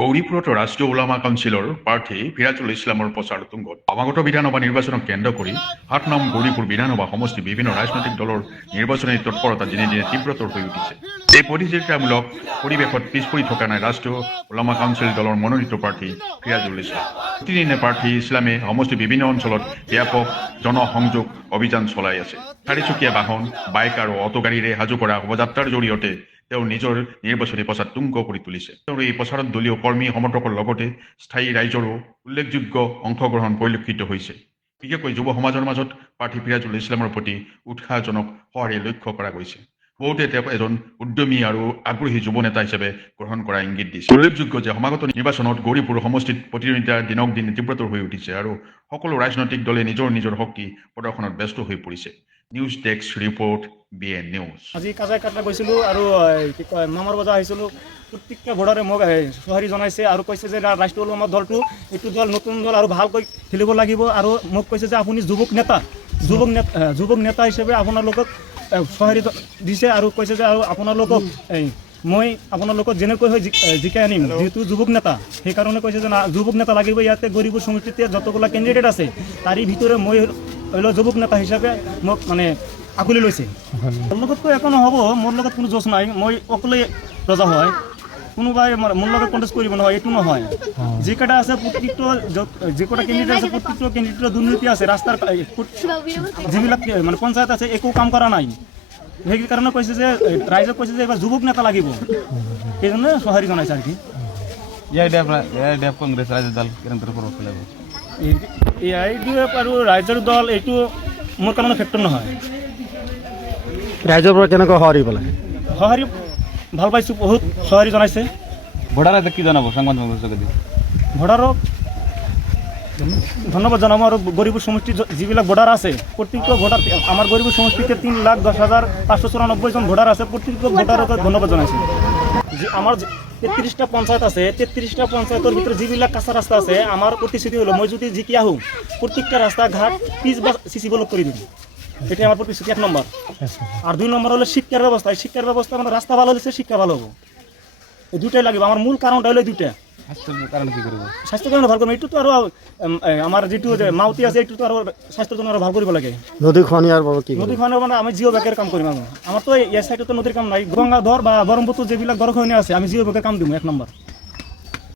গৌৰীপুৰত ৰাষ্ট্ৰীয় ওলামা কাউন্সিলৰ প্ৰাৰ্থী ফিৰাজুল ইছলামৰ প্ৰচাৰ তুংগত সমাগত বিধানসভা নিৰ্বাচনক কেন্দ্ৰ কৰি ৭ নং গৌৰীপুৰ বিধানসভা সমষ্টি বিভিন্ন ৰাজনৈতিক দলৰ নিৰ্বাচনী তৎপৰতা দিনে দিনে তীব্ৰতৰ হৈ উঠিছে। এই প্ৰতিযোগিতামূলক পৰিৱেশত পিছ পৰি থকা নাই ৰাষ্ট্ৰীয় ওলামা কাউন্সিল দলৰ মনোনীত প্ৰাৰ্থী ফিৰাজুল ইছলাম। প্ৰতিদিনে প্ৰাৰ্থী ইছলামে সমষ্টিৰ বিভিন্ন অঞ্চলত ব্যাপক জনসংযোগ অভিযান চলাই আছে। চাৰিচকীয়া বাহন, বাইক আৰু অটোগাড়ীৰে সাজু কৰা শোভাযাত্ৰাৰ জৰিয়তে তেওঁ নিজৰ নিৰ্বাচনী প্ৰচাৰ তুংগ কৰি তুলিছে। তেওঁৰ এই প্ৰচাৰত দলীয় কৰ্মী সমৰ্থকৰ লগতে স্থায়ী ৰাইজৰো উল্লেখযোগ্য অংশগ্ৰহণ পৰিলক্ষিত হৈছে। বিশেষকৈ যুৱ সমাজৰ মাজত প্ৰাৰ্থী ফিৰাজুল ইছলামৰ প্ৰতি উৎসাহজনক সঁহাৰি লক্ষ্য কৰা গৈছে। বহুতে তেওঁক এজন উদ্যমী আৰু আগ্ৰহী যুৱ নেতা হিচাপে গ্ৰহণ কৰা ইংগিত দিছে। উল্লেখযোগ্য যে সমাগত নিৰ্বাচনত গৌৰীপুৰ সমষ্টিত প্ৰতিদ্বন্দ্বিতা দিনক দিনে তীব্ৰতৰ হৈ উঠিছে আৰু সকলো ৰাজনৈতিক দলে নিজৰ নিজৰ শক্তি প্ৰদৰ্শনত ব্যস্ত হৈ পৰিছে। News desk report BN news. আজি কাজাই কাটলা গৈছিলোঁ আৰু কি কয় মামাৰ বজাৰ আহিছিলোঁ। প্ৰত্যেকটা ভোটাৰে মোক সঁহাৰি জনাইছে আৰু কৈছে যে ৰাষ্ট্ৰীয় ওলামা দলটো এইটো দল নতুন দল আৰু ভালকৈ খেলিব লাগিব আৰু মোক কৈছে যে আপুনি যুৱক নেতা হিচাপে আপোনালোকক সঁহাৰি দিছে আৰু কৈছে যে আৰু আপোনালোকক মই আপোনালোকক যেনেকৈ হৈ জিকাই আনিম, যিহেতু যুৱক নেতা সেইকাৰণে কৈছে যে যুৱক নেতা লাগিব। ইয়াতে গৌৰীপুৰ সমষ্টিতে যতগুলা কেণ্ডিডেট আছে তাৰে ভিতৰে মই হলো যুৱক নেতা হিচাপে মোক মানে আঁকোৱালি লৈছে। মোৰ লগততো একো নহ'ব, মোৰ লগত কোনো জোচ নাই, মই অকলে ৰজা হয়, কোনোবাই মোৰ লগত কণ্টেষ্ট কৰিব নহয় এইটো নহয়। যিকেইটা আছে প্ৰত্যেকটো যিকেইটা কেণ্ডিডেট আছে প্ৰত্যেকটো কেণ্ডিডেটৰ দুৰ্নীতি আছে। ৰাস্তাৰ যিবিলাক মানে পঞ্চায়ত আছে একো কাম কৰা নাই। সেইকাৰণে কৈছে যে ৰাইজক কৈছে যে এইবাৰ যুৱক নেতা লাগিব, সেইজনে সঁহাৰি জনাইছে আৰু কি। কংগ্ৰেছ ৰাইজৰ দল কেনেদৰে প্ৰভাৱ পেলাব? AIDF আৰু ৰাইজৰ দল এইটো মোৰ কাৰণে ফেক্টৰ নহয়। ৰাইজৰ পৰা কেনেকৈ সঁহাৰি পেলাই? সঁহাৰি ভাল পাইছোঁ, বহুত সঁহাৰি জনাইছে। ভোটাৰ ৰাইজক কি জনাব সাংবাদিক যোগেদি? ভোটাৰক ধন্যবাদ জনাব আৰু গৌৰীপুৰ সমষ্টিত যিবিলাক ভোটাৰ আছে প্ৰত্যেকটো ভোটাৰ আমাৰ গৌৰীপুৰ সমষ্টিতে 3,10,594 জন ভোটাৰ আছে। প্ৰত্যেকটো ভোটাৰক ধন্যবাদ জনাইছোঁ। আমাৰ 33টা পঞ্চায়ত আছে, 33টা পঞ্চায়তৰ ভিতৰত যিবিলাক কাঁচা ৰাস্তা আছে আমাৰ প্ৰতিশ্ৰুতি হলো মই যদি জিকি আহোঁ প্ৰত্যেকটা ৰাস্তা ঘাট পিচ বা CC ব্লক কৰি দিম। এটা আমার প্রতিশ্রুতি 1 নম্বর। আর 2 নম্বর হলো শিক্ষার ব্যবস্থা। এই শিক্ষার ব্যবস্থা মানে রাস্তা ভালো হলে শিক্ষা ভালো হবে, এই দুটাই লাগবে। আমার মূল কারণটা হলো দুটা। স্বাস্থ্যের কারণে কি করব? স্বাস্থ্যের কারণে ভালো করবো। এইটো তো আর আমার যেটু মাউতি আছে এইটো তো আর স্বাস্থ্যের জন্য আর ভালো করব লাগে। নদী খনিয়ার বাবদ কি? নদী খনিয়ার মানে আমি জিও ব্যাগের কাম করিম। আমার তো এই সাইডে তো নদীর কাম নাই। গঙ্গাধর বা বরমপুর যেবিলাক দরখনি আছে আমি জিও ব্যাগের কাম দিব 1 নম্বর।